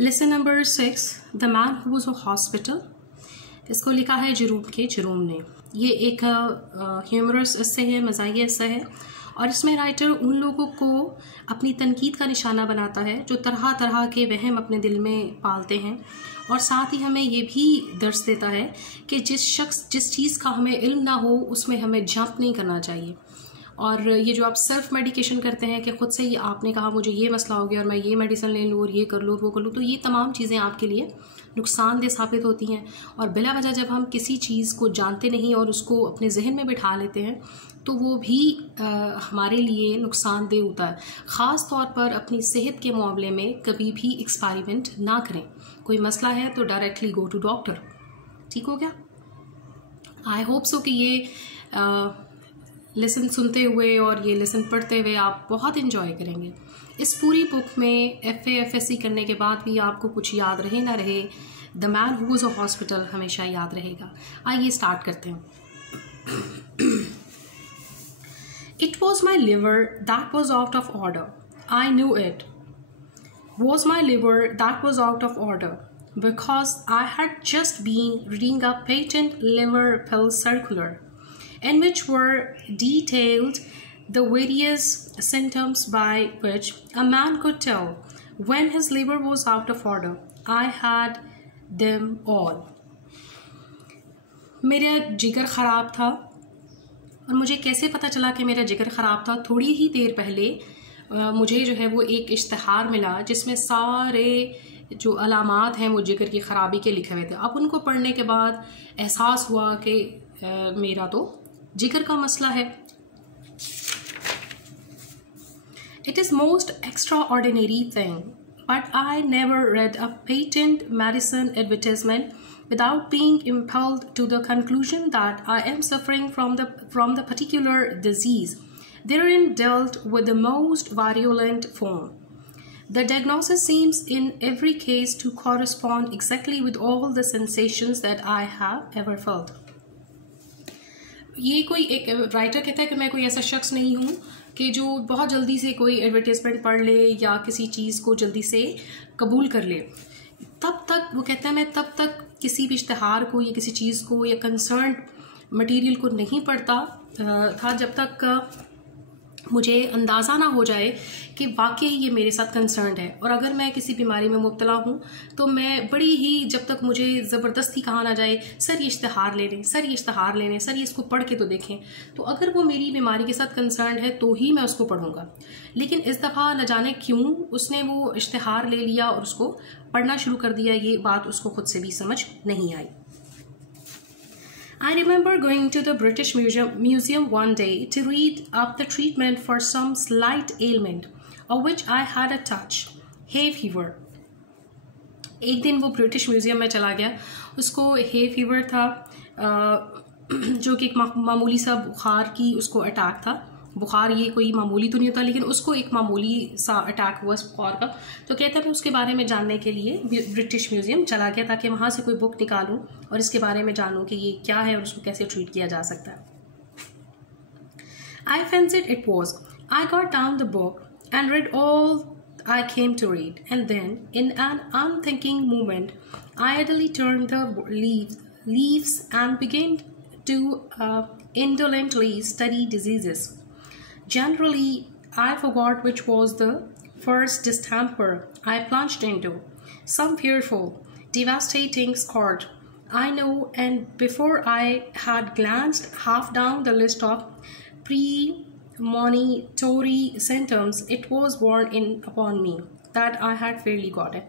Lesson number 6, the man who was a hospital. इसको लिखा है जरूम के जरूम ने। ये एक ह्यूमरस इससे है, मज़ाहिया इससे है, और इसमें राइटर उन लोगों को अपनी तनकीद का निशाना बनाता है जो तरह तरह के वहम अपने दिल में पालते हैं, और साथ ही हमें ये भी दर्स देता है कि जिस चीज़ का हमें इल्म ना हो उसमें हमें जंप नहीं करना चाहिए। और ये जो आप सेल्फ मेडिकेशन करते हैं कि ख़ुद से ही आपने कहा मुझे ये मसला हो गया और मैं ये मेडिसिन ले लूँ और ये कर लूँ वो कर लूँ, तो ये तमाम चीज़ें आपके लिए नुकसानदेह साबित होती हैं। और बिला वजह जब हम किसी चीज़ को जानते नहीं और उसको अपने जहन में बिठा लेते हैं तो वो भी हमारे लिए नुकसानदेह होता है। ख़ास तौर पर अपनी सेहत के मामले में कभी भी एक्सपेरिमेंट ना करें। कोई मसला है तो डायरेक्टली गो टू डॉक्टर। ठीक हो गया? आई होप सो कि ये लेसन सुनते हुए और ये लेसन पढ़ते हुए आप बहुत इन्जॉय करेंगे। इस पूरी बुक में FA FSC करने के बाद भी आपको कुछ याद रहे ना रहे, the man who was a hospital हमेशा याद रहेगा। आइए स्टार्ट करते हैं। It was my liver that was out of order. I knew it. Was my liver that was out of order because I had just been reading a patent liver pill circular in which were detailed the various symptoms by which a man could tell when his liver was out of order. I had them all. मेरा जिगर ख़राब था, और मुझे कैसे पता चला कि मेरा जिगर ख़राब था? थोड़ी ही देर पहले मुझे जो है वो एक इश्तिहार मिला जिसमें सारे जो अलामात हैं वो जिगर की ख़राबी के लिखे हुए थे। अब उनको पढ़ने के बाद एहसास हुआ कि मेरा तो जिगर का मसला है। It is most extraordinary thing, but I never read a patent medicine advertisement without being impelled to the conclusion that I am suffering from the particular disease therein dealt with the most virulent form. The diagnosis seems in every case to correspond exactly with all the sensations that I have ever felt. ये कोई एक writer कहता है कि मैं कोई ऐसा शख्स नहीं हूँ कि जो बहुत जल्दी से कोई एडवर्टाइजमेंट पढ़ ले या किसी चीज़ को जल्दी से कबूल कर ले। तब तक वो कहता है मैं तब तक किसी भी इश्तिहार को या किसी चीज़ को या कंसर्न मटेरियल को नहीं पढ़ता था जब तक मुझे अंदाज़ा ना हो जाए कि वाकई ये मेरे साथ कंसर्न है। और अगर मैं किसी बीमारी में मुब्तला हूँ तो मैं बड़ी ही, जब तक मुझे ज़बरदस्ती कहा ना जाए सर ये इश्तिहार ले लें, सर ये इश्तिहार ले लें, सर ये इसको पढ़ के तो देखें, तो अगर वो मेरी बीमारी के साथ कंसर्न है तो ही मैं उसको पढ़ूँगा। लेकिन इस दफ़ा न जाने क्यों उसने वो इश्तिहार ले लिया और उसको पढ़ना शुरू कर दिया। ये बात उसको खुद से भी समझ नहीं आई। I remember going to the British Museum one day to read up the treatment for some slight ailment of which I had a touch, hay fever. एक दिन वो ब्रिटिश म्यूज़ियम में चला गया, उसको hay fever था जो कि एक मामूली सा बुखार की उसको अटैक था। बुखार ये कोई मामूली तो नहीं होता, लेकिन उसको एक मामूली सा अटैक हुआ इस बुखार का। तो कहता है मैं उसके बारे में जानने के लिए ब्रिटिश म्यूज़ियम चला गया ताकि वहाँ से कोई बुक निकालूं और इसके बारे में जानूं कि ये क्या है और उसको कैसे ट्रीट किया जा सकता है। I fancied it was. I got down the book and read all I came to read, and then in an unthinking movement I idly turned the leaves and began to indolently study diseases. Generally, I forgot which was the first distemper I plunged into. Some fearful, devastating scourge, I know, and before I had glanced half down the list of premonitory symptoms, it was borne in upon me that I had fairly got it.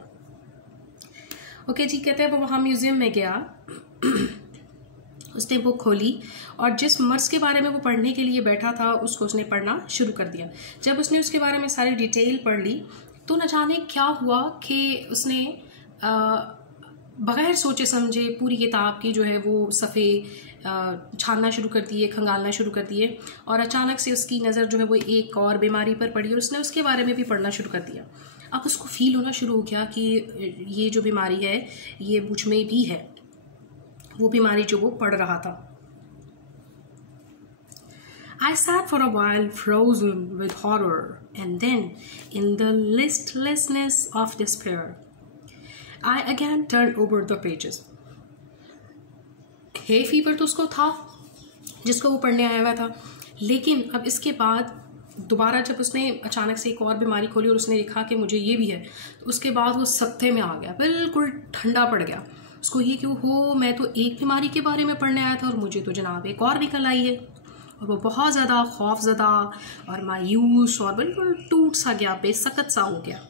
Okay, जी कहते हैं वो वहाँ museum में गया, उसने book खोली और जिस मर्ज़ के बारे में वो पढ़ने के लिए बैठा था उसको उसने पढ़ना शुरू कर दिया। जब उसने उसके बारे में सारी डिटेल पढ़ ली तो न जाने क्या हुआ कि उसने बग़ैर सोचे समझे पूरी किताब की जो है वो सफ़े छानना शुरू कर दिए, खंगालना शुरू कर दिए, और अचानक से उसकी नज़र जो है वो एक और बीमारी पर पड़ी और उसने उसके बारे में भी पढ़ना शुरू कर दिया। अब उसको फ़ील होना शुरू हो गया कि ये जो बीमारी है ये मुझ में भी है, वो बीमारी जो वो पढ़ रहा था। I sat for a while frozen with horror, and then, in the listlessness of despair, I again turn over the pages. Hay fever तो उसको था जिसको वो पढ़ने आया हुआ था, लेकिन अब इसके बाद दोबारा जब उसने अचानक से एक और बीमारी खोली और उसने लिखा कि मुझे ये भी है, तो उसके बाद वो सख्ते में आ गया, बिल्कुल ठंडा पड़ गया। उसको ये क्यों हो, मैं तो एक बीमारी के बारे में पढ़ने आया था और मुझे तो जनाब एक और निकल आई है। और वो बहुत ज़्यादा खौफज़दा और मायूस और बिल्कुल टूट सा गया, बेसकत सा हो गया।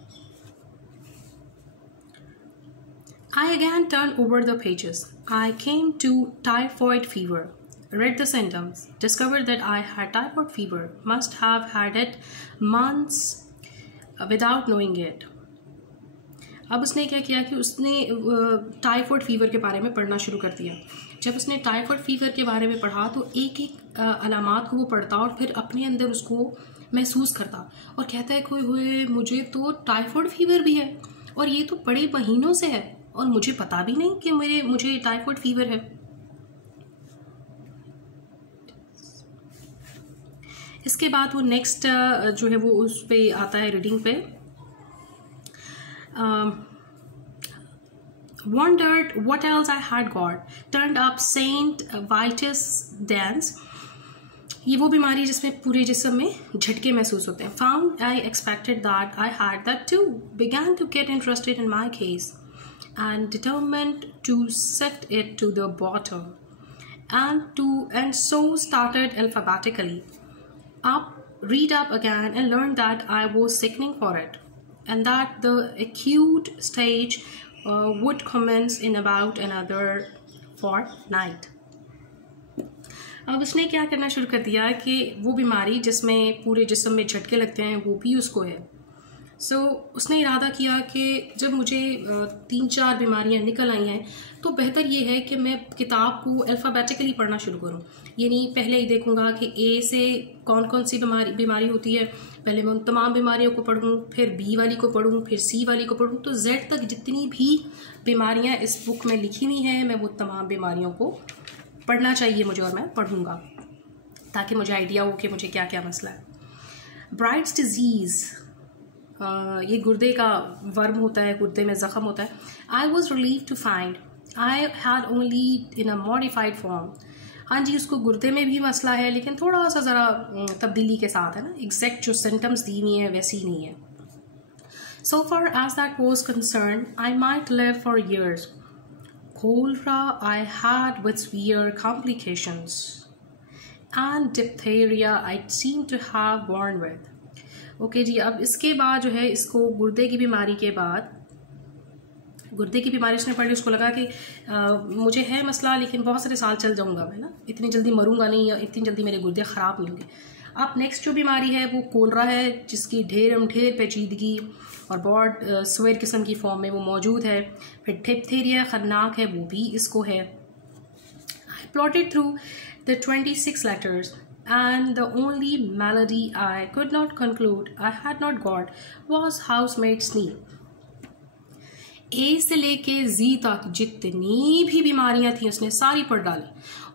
I again turned over the pages. I came to typhoid fever. Read the symptoms. Discovered that I had typhoid fever. Must have had it months without knowing it. अब उसने क्या किया कि उसने टाइफॉइड फीवर के बारे में पढ़ना शुरू कर दिया। जब उसने टाइफॉइड फीवर के बारे में पढ़ा तो एक एक अलामात को वो पढ़ता और फिर अपने अंदर उसको महसूस करता और कहता है कोई हुए मुझे तो टाइफॉइड फीवर भी है और ये तो बड़े महीनों से है और मुझे पता भी नहीं कि मुझे टाइफॉइड फीवर है। इसके बाद वो नेक्स्ट जो है वो उस पे आता है रीडिंग पे। Wondered what else I had got. Turned up Saint Vitus dance. ये वो बीमारी जिसमें पूरे जिस्म में झटके महसूस होते हैं। Found I expected that I had that too. Began to get interested in my case and determined to sift it to the bottom and so started alphabetically read up again and learned that I was sickening for it and that the acute stage would commence in about another fortnight. अब उसने क्या करना शुरू कर दिया कि वो बीमारी जिसमें पूरे जिस्म में झटके लगते हैं वो भी उसको है। उसने इरादा किया कि जब मुझे 3-4 बीमारियां निकल आई हैं तो बेहतर ये है कि मैं किताब को अल्फ़ाबेटिकली पढ़ना शुरू करूं। यानी पहले ही देखूंगा कि ए से कौन कौन सी बीमारी होती है, पहले मैं उन तमाम बीमारियों को पढ़ूं, फिर बी वाली को पढ़ूं, फिर सी वाली को पढ़ूं, तो जेड तक जितनी भी बीमारियां इस बुक में लिखी हुई हैं मैं वो तमाम बीमारियों को पढ़ना चाहिए मुझे और मैं पढ़ूंगा ताकि मुझे आइडिया हो कि मुझे क्या क्या मसला है। ब्राइट्स डिजीज़, ये गुर्दे का वर्म होता है, गुर्दे में ज़ख़म होता है। I was relieve to find I had only in a modified form. हाँ जी, उसको गुर्दे में भी मसला है लेकिन थोड़ा सा ज़रा तब्दीली के साथ है ना, एग्जैक्ट जो सिम्टम्स दी हुई हैं वैसी ही नहीं है। So far as that was concern I might live for years. Cholera I had with severe complications and diphtheria I seemed to have born with. Okay जी, अब इसके बाद जो है इसको गुर्दे की बीमारी के बाद गुर्दे की बीमारी उसने पढ़ी, उसको लगा कि मुझे है मसला लेकिन बहुत सारे साल चल जाऊंगा मैं ना, इतनी जल्दी मरूंगा नहीं या इतनी जल्दी मेरे गुर्दे ख़राब नहीं होंगे। अब नेक्स्ट जो बीमारी है वो कोलरा है जिसकी ढेर पेचीदगी और बहुत स्वेर किस्म की फॉर्म में वो मौजूद है। फिर डिप्थेरिया ख़तरनाक है, वो भी इसको है। I plotted through the 26 letters and the only malady I could not conclude I had not got was housemaid sneeze. ए से लेके जी तक जितनी भी बीमारियां थी उसने सारी पढ़ डाली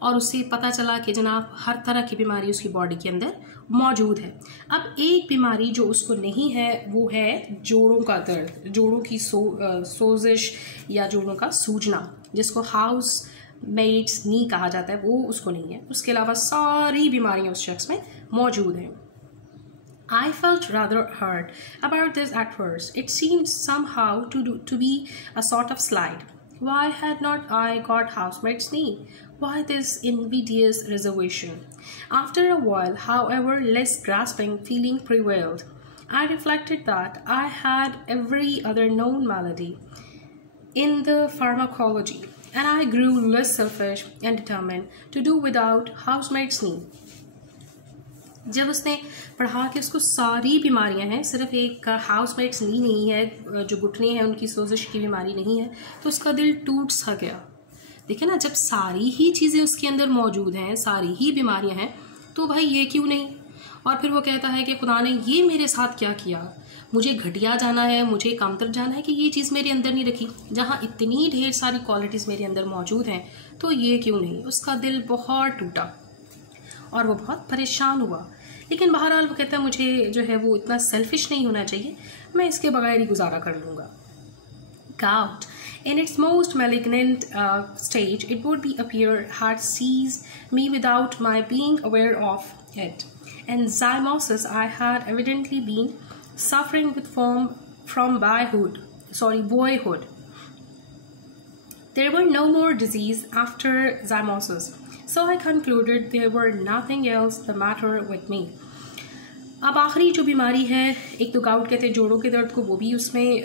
और उससे पता चला कि जनाब हर तरह की बीमारी उसकी बॉडी के अंदर मौजूद है। अब एक बीमारी जो उसको नहीं है वो है जोड़ों का दर्द, जोड़ों की सोजिश या जोड़ों का सूजना, जिसको हाउस मेड्स नी कहा जाता है, वो उसको नहीं है। उसके अलावा सारी बीमारियां उस शख्स में मौजूद हैं। I felt rather hurt about this at first. It seemed somehow to be a sort of slide. Why had not I got housemaid's knee? Why this invidious reservation? After a while, however, less grasping feeling prevailed. I reflected that I had every other known malady in the pharmacology, and I grew less selfish and determined to do without housemaid's knee. जब उसने पढ़ा कि उसको सारी बीमारियां हैं, सिर्फ एक हाउसमेट्स नी नहीं है, जो घुटने हैं उनकी सोजिश की बीमारी नहीं है, तो उसका दिल टूट सा गया। देखिए ना, जब सारी ही चीज़ें उसके अंदर मौजूद हैं, सारी ही बीमारियां हैं, तो भाई ये क्यों नहीं। और फिर वो कहता है कि खुदा ने ये मेरे साथ क्या किया, मुझे घटिया जाना है, मुझे कमतर जाना है कि ये चीज़ मेरे अंदर नहीं रखी, जहाँ इतनी ढेर सारी क्वालिटीज़ मेरे अंदर मौजूद हैं, तो ये क्यों नहीं। उसका दिल बहुत टूटा और वो बहुत परेशान हुआ। लेकिन बहरहाल वो कहता है मुझे जो है वो इतना सेल्फिश नहीं होना चाहिए, मैं इसके बगैर ही गुजारा कर लूँगा। Gout In its most malignant stage, it would appear had seized me without my being aware of it. And zymosis, I had evidently been suffering with from boyhood. There were no more disease after zymosis, so I concluded there were nothing else the matter with me. अब आखिरी जो बीमारी है, एक तो gout कहते हैं जोड़ों के दर्द को, वो भी उसमें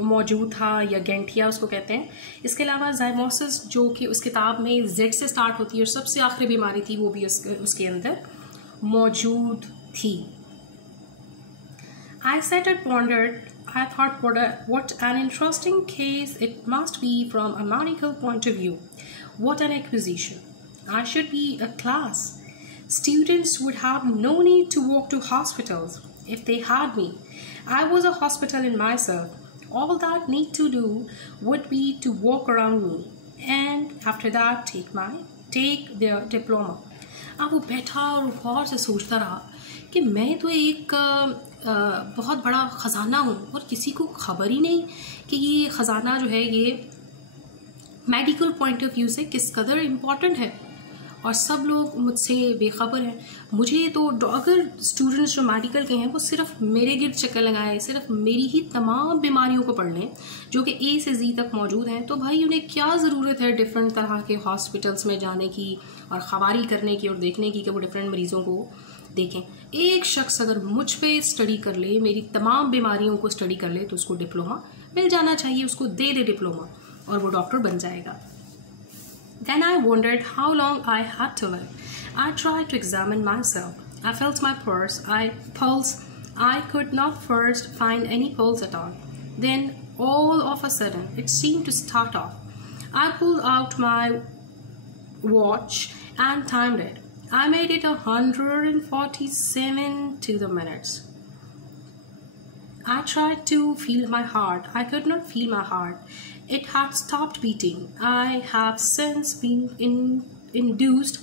मौजूद था, या गैंठिया उसको कहते हैं। इसके अलावा ज़ाइमोसिस जो कि उस किताब में जेड से स्टार्ट होती है और सबसे आखिरी बीमारी थी, वो भी उसके अंदर मौजूद थी। I sat and pondered. I thought what an interesting case it must be from a medical point of view. What an acquisition. I should be a class. Students would have no need to walk to hospitals if they had me. I was a hospital in myself. All that need to do would be to walk around me, and after that take their diploma. अब वो बैठा और गौर से सोचता रहा कि मैं तो एक बहुत बड़ा ख़जाना हूँ और किसी को खबर ही नहीं कि ये ख़जाना जो है ये मेडिकल पॉइंट ऑफ व्यू से किस कदर इम्पॉर्टेंट है, और सब लोग मुझसे बेखबर हैं। मुझे तो अगर स्टूडेंट्स जो मेडिकल के हैं वो सिर्फ मेरे गिर्द चक्कर लगाएं, सिर्फ मेरी ही तमाम बीमारियों को पढ़ लें जो कि ए से जी तक मौजूद हैं, तो भाई उन्हें क्या ज़रूरत है डिफरेंट तरह के हॉस्पिटल्स में जाने की और ख़वारी करने की और देखने की कि वो डिफरेंट मरीज़ों को देखें। एक शख्स अगर मुझ पे स्टडी कर ले, मेरी तमाम बीमारियों को स्टडी कर ले, तो उसको डिप्लोमा मिल जाना चाहिए, उसको दे डिप्लोमा और वो डॉक्टर बन जाएगा। Then I wondered how long I had to live. I tried to examine myself. I felt my pulse. I could not first find any pulse at all. Then, all of a sudden, it seemed to start off. I pulled out my watch and timed it. I made it 147 to the minutes. I tried to feel my heart. I could not feel my heart. It had stopped beating. I have since been induced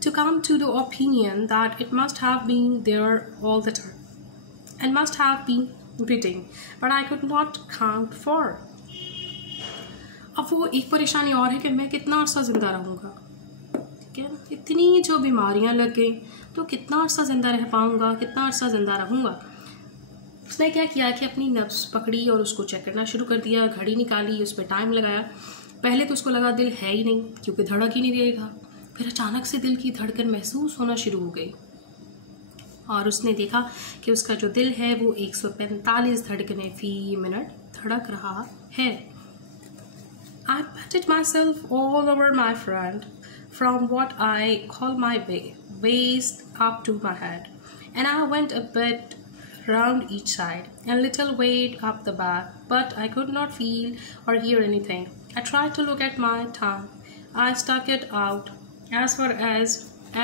to come to the opinion that it must have been there all the time and must have been beating, but I could not count for. अब वो एक परेशानी और है कि मैं कितना अर्सा ज़िंदा रहूँगा, ठीक है। इतनी जो बीमारियाँ लग गई तो कितना अर्सा ज़िंदा रह पाऊँगा, कितना अर्सा ज़िंदा रहूँगा। उसने क्या किया कि अपनी नब्ज़ पकड़ी और उसको चेक करना शुरू कर दिया, घड़ी निकाली, उस पर टाइम लगाया। पहले तो उसको लगा दिल है ही नहीं क्योंकि धड़क ही नहीं रहेगा, फिर अचानक से दिल की धड़कन महसूस होना शुरू हो गई और उसने देखा कि उसका जो दिल है वो 145 धड़कनें फी मिनट धड़क रहा है। I patted myself all over my front from what I call my waist up to my head, and I went a bit round each side and little way up the back, but I could not feel or hear anything. I tried to look at my tongue. I stuck it out as far as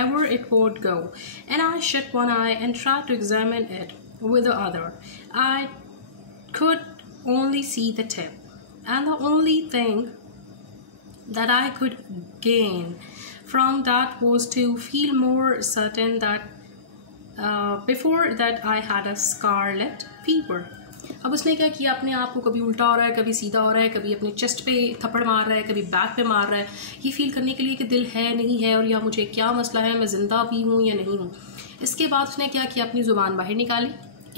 ever it would go, and I shut one eye and tried to examine it with the other. I could only see the tip, and the only thing that I could gain from that was to feel more certain that before that I had a scarlet fever. अब उसने क्या किया, अपने आप को कभी उल्टा हो रहा है, कभी सीधा हो रहा है, कभी अपने चेस्ट पे थप्पड़ मार रहा है, कभी बैक पे मार रहा है, ये फील करने के लिए कि दिल है नहीं है और या मुझे क्या मसला है, मैं ज़िंदा भी हूँ या नहीं हूँ। इसके बाद उसने क्या किया, अपनी ज़ुबान बाहर निकाली,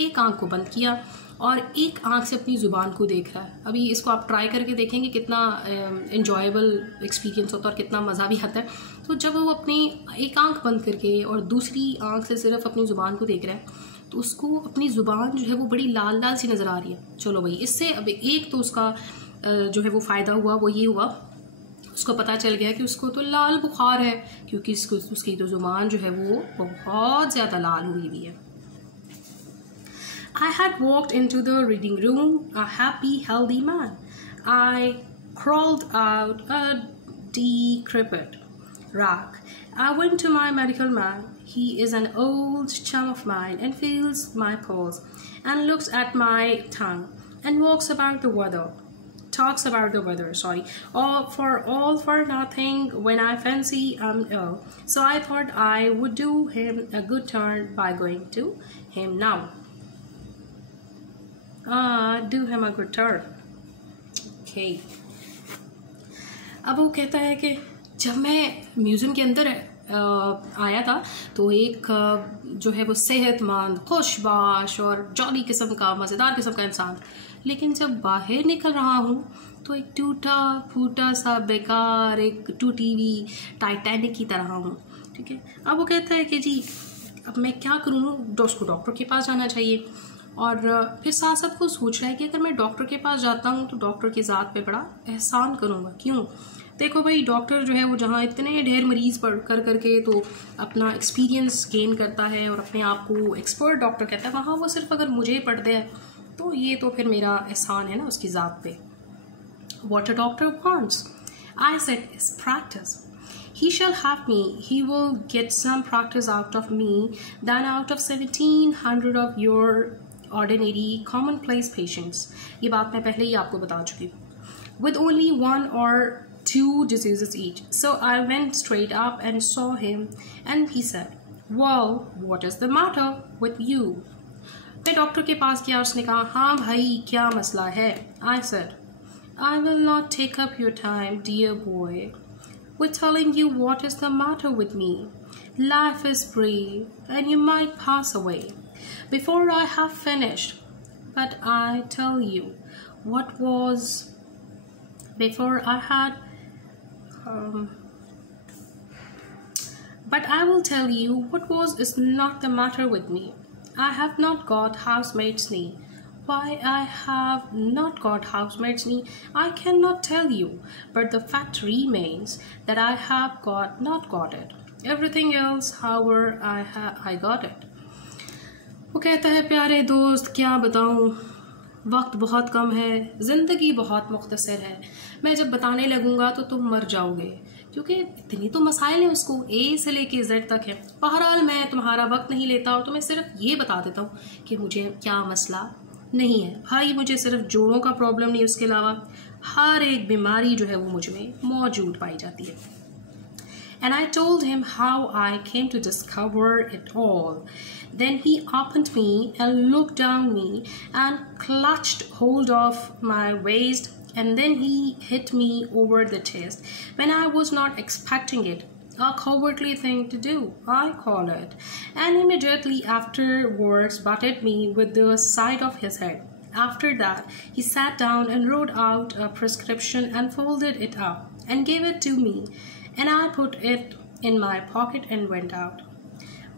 एक आंख को बंद किया और एक आंख से अपनी ज़ुबान को देख रहा है। अभी इसको आप ट्राई करके देखेंगे कितना इन्जॉयबल एक्सपीरियंस होता है और कितना मज़ा भी आता है। तो जब वो अपनी एक आंख बंद करके और दूसरी आंख से सिर्फ अपनी ज़ुबान को देख रहा है तो उसको अपनी ज़ुबान जो है वो बड़ी लाल लाल सी नज़र आ रही है। चलो भाई, इससे अब एक तो उसका जो है वो फ़ायदा हुआ, वो ये हुआ उसको पता चल गया कि उसको तो लाल बुखार है क्योंकि उसकी तो ज़ुबान जो है वो बहुत ज़्यादा लाल हुई हुई है। I had walked into the reading room a happy, healthy man. I crawled out a decrepit rag. I went to my medical man. He is an old chum of mine and feels my pulse and looks at my tongue and talks about the weather, or for nothing when I fancy I'm ill. So I thought I would do him a good turn by going to him now. Do him a good turn. Okay. अब वो कहता है कि जब मैं museum के अंदर आया था तो एक जो है वो सेहतमंद, खुशबाश और जॉली किस्म का, मज़ेदार किस्म का इंसान, लेकिन जब बाहर निकल रहा हूँ तो एक टूटा फूटा सा बेकार, एक टूटी हुई टाइटैनिक की तरह हूँ। ठीक है। अब वो कहता है कि जी अब मैं क्या करूँ, उसको डॉक्टर के पास जाना चाहिए। और फिर साथ साथ वो सोच रहा है कि अगर मैं डॉक्टर के पास जाता हूँ तो डॉक्टर की ज़ात पे बड़ा एहसान करूँगा। क्यों? देखो भाई, डॉक्टर जो है वो जहाँ इतने ढेर मरीज़ पढ़ करके तो अपना एक्सपीरियंस गेन करता है और अपने आप को एक्सपर्ट डॉक्टर कहता है, वहाँ वो सिर्फ अगर मुझे पढ़ दे तो ये तो फिर मेरा एहसान है ना उसकी ज़ात पे। What a doctor wants, I said, is practice. He shall have me. He will get some practice out of me than out of 1700 of your ordinary commonplace patients. ये बात मैं पहले ही आपको बता चुकी हूँ। With only 1 or 2 diseases each. So I went straight up and saw him and he said, well, what is the matter with you? मैं doctor के पास गया, उसने कहा हाँ भाई क्या मसला है? I said, I will not take up your time, dear boy, with telling you what is the matter with me. Life is brief and you might pass away before I have finished. But I tell you what was before I had but I will tell you what was is not the matter with me. I have not got housemaid's knee. Why I have not got housemaid's knee, I cannot tell you, but the fact remains that I have not got it. Everything else, however, I got it. वो कहता है प्यारे दोस्त क्या बताऊँ, वक्त बहुत कम है, ज़िंदगी बहुत मुख्तसर है, मैं जब बताने लगूँगा तो तुम मर जाओगे, क्योंकि इतनी तो मसाइल हैं उसको, ए से लेके जेड तक है। बहरहाल मैं तुम्हारा वक्त नहीं लेता हूँ, तो मैं सिर्फ ये बता देता हूँ कि मुझे क्या मसला नहीं है भाई, मुझे सिर्फ जोड़ों का प्रॉब्लम नहीं, उसके अलावा हर एक बीमारी जो है वो मुझ में मौजूद पाई जाती है। And I told him how I came to discover it all. Then he opened me and looked down me and clutched hold of my waist, and then he hit me over the chest when I was not expecting it. A cowardly thing to do, I call it, and immediately afterwards butted me with the side of his head. After that, he sat down and wrote out a prescription and folded it up and gave it to me, and I put it in my pocket and went out.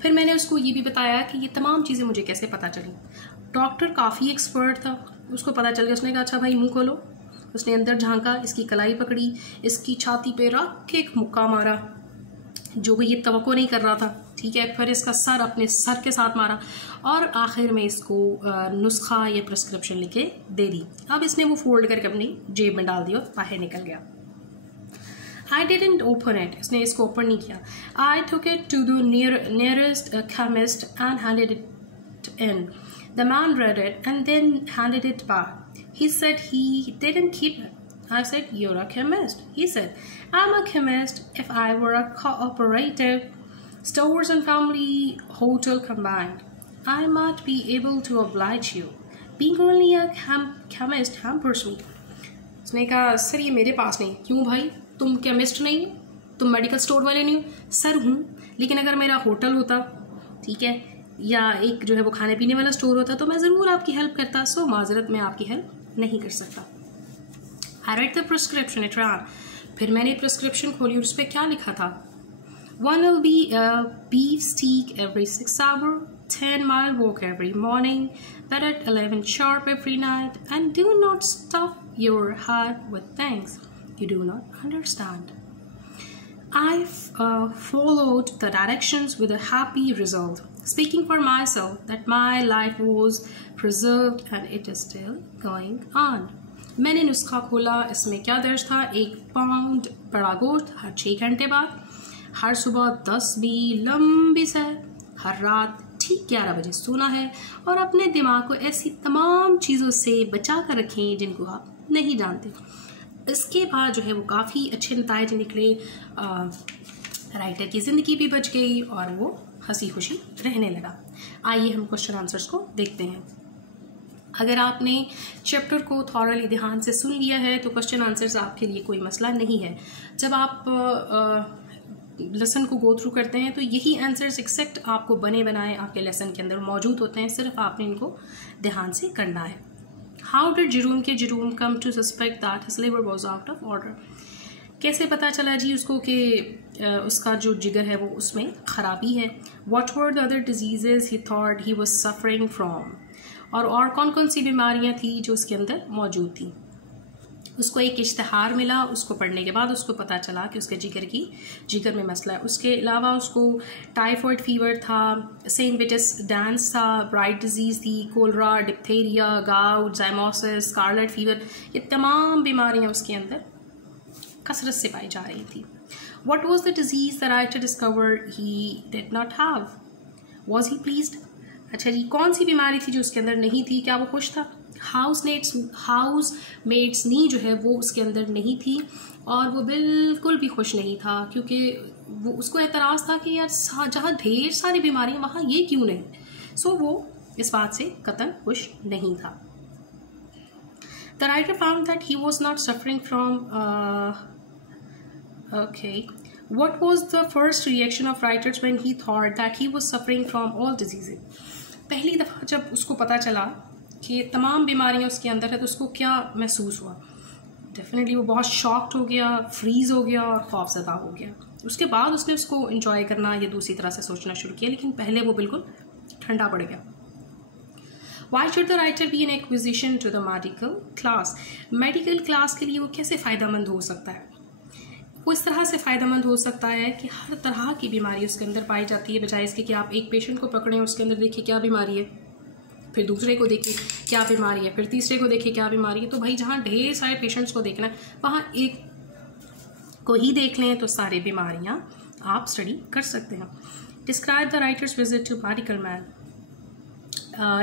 फिर मैंने उसको ये भी बताया कि ये तमाम चीज़ें मुझे कैसे पता चली। डॉक्टर काफ़ी एक्सपर्ट था, उसको पता चल गया। उसने कहा अच्छा भाई मुंह खोलो। उसने अंदर झांका, इसकी कलाई पकड़ी, इसकी छाती पे रख के एक मुक्का मारा जो कि ये तवक्को नहीं कर रहा था। ठीक है। फिर इसका सर अपने सर के साथ मारा और आखिर में इसको नुस्खा या प्रिस्क्रिप्शन लिखे दे दी। अब इसने वो फोल्ड करके अपनी जेब में डाल दिया और बाहर निकल गया। I didn't open it. इसने इसको ओपन नहीं किया। I took it to the nearest chemist and handed it in. The man read it and then handed it back. He said he didn't keep it. I said, you're a chemist. He said, I'm a chemist if I were a cooperative, stores and family hotel combined. I might be able to oblige you. Being only a chemist hampers me. उसने कहा sir ये मेरे पास नहीं। क्यों भाई, तुम chemist नहीं हो, तुम मेडिकल स्टोर वाले नहीं हो? सर हूँ, लेकिन अगर मेरा होटल होता, ठीक है, या एक जो है वो खाने पीने वाला स्टोर होता तो मैं ज़रूर आपकी हेल्प करता। सो माजरत मैं आपकी हेल्प नहीं कर सकता। I read the prescription, it ran. फिर मैंने प्रिस्क्रिप्शन खोली और उस पर क्या लिखा था? 1 will be a beef steak every 6 hours, 10-mile walk every morning, bed at 11 sharp every night, and do not stuff your head with things you do not understand. I followed the directions with a happy result, speaking for myself that my life was preserved and it is still going on. मैंने नुस्खा खोला, इसमें क्या दर्ज था? 1 pound बड़ा गोश्त हर 6 घंटे बाद, हर सुबह 10 भी लंबी सैर, हर रात ठीक 11 बजे सोना है, और अपने दिमाग को ऐसी तमाम चीज़ों से बचा कर रखें जिनको आप नहीं जानते। इसके बाद जो है वो काफ़ी अच्छे नताइज निकले। राइटर की ज़िंदगी भी बच गई और वो हंसी खुशी रहने लगा। आइए हम क्वेश्चन आंसर्स को देखते हैं। अगर आपने चैप्टर को थॉरली ध्यान से सुन लिया है तो क्वेश्चन आंसर्स आपके लिए कोई मसला नहीं है। जब आप लेसन को गो थ्रू करते हैं तो यही आंसर्स एक्सेक्ट आपको बने बनाए आपके लेसन के अंदर मौजूद होते हैं, सिर्फ आपने इनको ध्यान से करना है। How did Jerome come to suspect that his liver was out of order? कैसे पता चला जी उसको कि उसका जो जिगर है वो उसमें खराबी है। What were the other diseases he thought he was suffering from? और कौन कौन सी बीमारियां थी जो उसके अंदर मौजूद थी। उसको एक इश्तहार मिला, उसको पढ़ने के बाद उसको पता चला कि उसके जिगर में मसला है। उसके अलावा उसको टाइफॉइड फीवर था, सेंट विटिस डांस था, ब्राइट डिजीज़ थी, cholera, diphtheria, gout, zymosis, scarlet fever, ये तमाम बीमारियां उसके अंदर कसरत से पाई जा रही थी। What was the disease the writer discovered he did not have? Was he pleased? अच्छा जी, कौन सी बीमारी थी जो उसके अंदर नहीं थी, क्या वो खुश था? हाउस मेट्स नी जो है वो उसके अंदर नहीं थी और वो बिल्कुल भी खुश नहीं था, क्योंकि वो उसको एतराज़ था कि यार जहाँ ढेर सारी बीमारियाँ वहाँ ये क्यों नहीं। सो वो इस बात से कतई खुश नहीं था। The writer found that he was not suffering from What was the first reaction of writers when he thought that he was suffering from all diseases? पहली दफ़ा जब उसको पता चला कि तमाम बीमारियां उसके अंदर है तो उसको क्या महसूस हुआ? डेफिनेटली वो बहुत शॉक्ड हो गया, फ्रीज हो गया और खौफज़दा हो गया। उसके बाद उसने उसको एंजॉय करना या दूसरी तरह से सोचना शुरू किया, लेकिन पहले वो बिल्कुल ठंडा पड़ गया। Why should the writer be an acquisition to the medical class? Medical class के लिए वो कैसे फ़ायदेमंद हो सकता है? वो इस तरह से फ़ायदेमंद हो सकता है कि हर तरह की बीमारी उसके अंदर पाई जाती है, बजाय इसके कि आप एक पेशेंट को पकड़ें, उसके अंदर देखिए क्या बीमारी है, फिर दूसरे को देखिए क्या बीमारी है, फिर तीसरे को देखिए क्या बीमारी है। तो भाई जहाँ ढेर सारे पेशेंट्स को देखना है वहाँ एक को ही देख लें तो सारी बीमारियाँ आप स्टडी कर सकते हैं। Describe the writer's visit to medical man.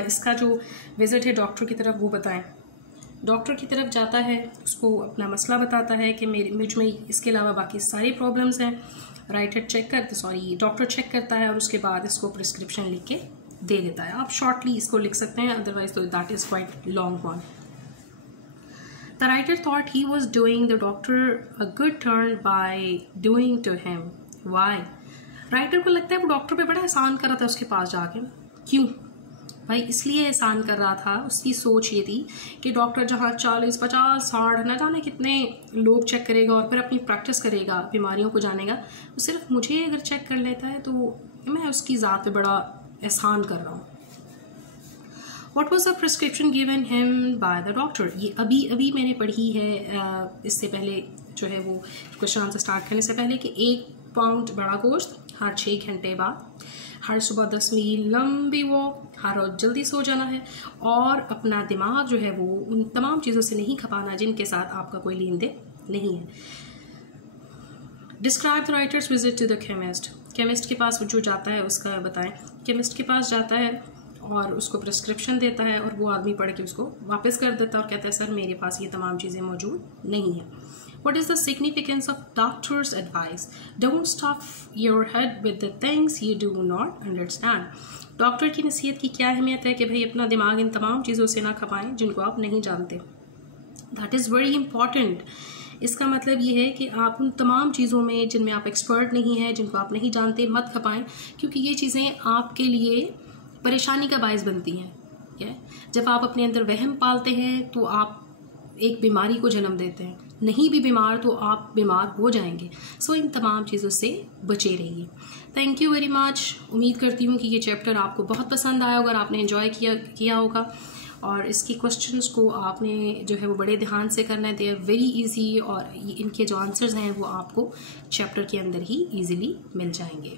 इसका जो विजिट है डॉक्टर की तरफ वो बताएं। डॉक्टर की तरफ जाता है, उसको अपना मसला बताता है कि मुझ में इसके अलावा बाकी सारी प्रॉब्लम्स हैं। डॉक्टर चेक करता है और उसके बाद इसको प्रिस्क्रिप्शन लिख के दे देता है। आप शॉर्टली इसको लिख सकते हैं, अदरवाइज तो that is quite long one. The writer thought he was doing the doctor a good turn by doing to him. Why? Writer को लगता है वो डॉक्टर पे बड़ा एहसान कर रहा था उसके पास जाके। क्यों भाई? इसलिए एहसान कर रहा था, उसकी सोच ये थी कि डॉक्टर जहाँ 40, 50, 60 न जाने कितने लोग चेक करेगा और फिर अपनी प्रैक्टिस करेगा, बीमारियों को जानेगा, तो सिर्फ मुझे अगर चेक कर लेता है तो मैं उसकी ज़ात पे बड़ा एहसान कर रहा हूँ। What was the prescription given him by the doctor? ये अभी मैंने पढ़ी है इससे पहले जो है वो क्वेश्चन आंसर स्टार्ट करने से पहले कि 1 पाउंड बड़ा गोश्त हर 6 घंटे बाद, हर सुबह 10 मील लंबी वॉक, हर रोज जल्दी सो जाना है और अपना दिमाग जो है वो उन तमाम चीज़ों से नहीं खपाना जिनके साथ आपका कोई लेन देन नहीं है। Describe the writer's visit to the chemist. Chemist के पास जो जाता है उसका बताएं। केमिस्ट के पास जाता है और उसको प्रिस्क्रिप्शन देता है और वो आदमी पढ़ के उसको वापस कर देता है और कहता है सर मेरे पास ये तमाम चीज़ें मौजूद नहीं है। What is the significance of doctor's advice? Don't stuff your head with the things you do not understand. Doctor की नसीहत की क्या अहमियत है कि भाई अपना दिमाग इन तमाम चीज़ों से ना खपाएं जिनको आप नहीं जानते। That is very important. इसका मतलब ये है कि आप उन तमाम चीज़ों में जिनमें आप एक्सपर्ट नहीं हैं, जिनको आप नहीं जानते, मत खपाएं, क्योंकि ये चीज़ें आपके लिए परेशानी का बायस बनती हैं। जब आप अपने अंदर वहम पालते हैं तो आप एक बीमारी को जन्म देते हैं। नहीं भी बीमार तो आप बीमार हो जाएंगे। सो इन तमाम चीज़ों से बचे रहिए। Thank you very much. उम्मीद करती हूँ कि ये चैप्टर आपको बहुत पसंद आया होगा और आपने एंजॉय किया होगा और इसकी क्वेश्चंस को आपने जो है वो बड़े ध्यान से करना है। दे आर वेरी इजी और इनके जो आंसर्स हैं वो आपको चैप्टर के अंदर ही ईजिली मिल जाएंगे।